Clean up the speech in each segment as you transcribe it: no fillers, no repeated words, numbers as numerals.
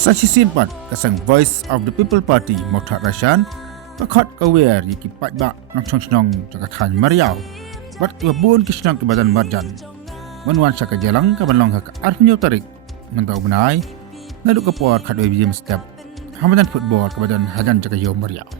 Sachisin pat kasang Voice of the People Party Mothak Rashanก็คอดกเวียยิกิปัจบะนังชงชนองจักทันมาริยาววัดกบุนกิชนังกบันmarjanวันสักเจลังกับบันลองหักอาร์ฟิโนตริกมันตาอุบนายนั่นลูกกปอร์ขัดโดยวิจิมสเต็ปฮามันฟุตบอลกับบันฮัจันจักโยมาริยาว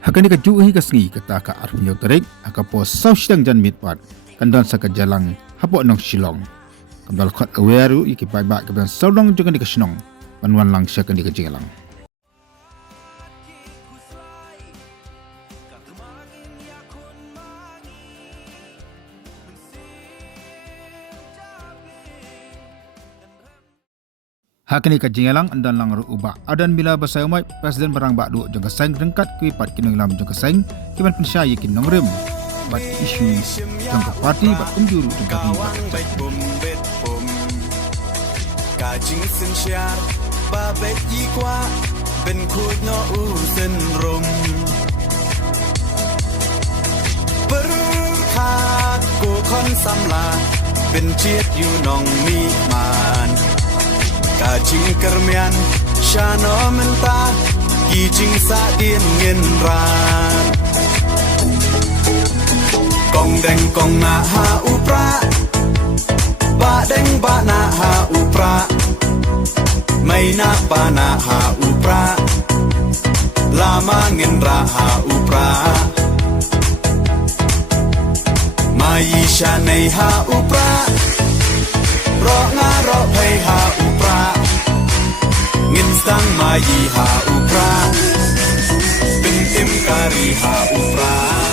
Hakani ka juhi ka sngi ka taka arpunyo tarik akapo sausdang jan mitpat kandan sa kajalang hapo nong Shillong kamdal khot aweru ikipai ba ka ban saudang juga ni ka Shnong panwan lang sya kan di ka jingalang Hakani ka jingalang andan lang ruuba adan bila basay umay presiden barang bakdu jangka saing rengkat kui pat kinong lam jangka saing kiman pensya yakin nong rem bat isu jangka parti bat penjuru jangka hingga ka jing sen syar ba bet yi kwa ben khut no u sen rom per khat ko khon samla ben chiet yu nong mi man Ka jing kermian shano menta ki jing sa dien ngin ran Kong deng kong na ha upra Ba deng ba na ha upra Mai na pa na ha upra Lama ngin ra ha upra Mai sha nei ha upra Ro nga ro pay ha upra Ngin sang ma yi ha upra Bin im kari ha upra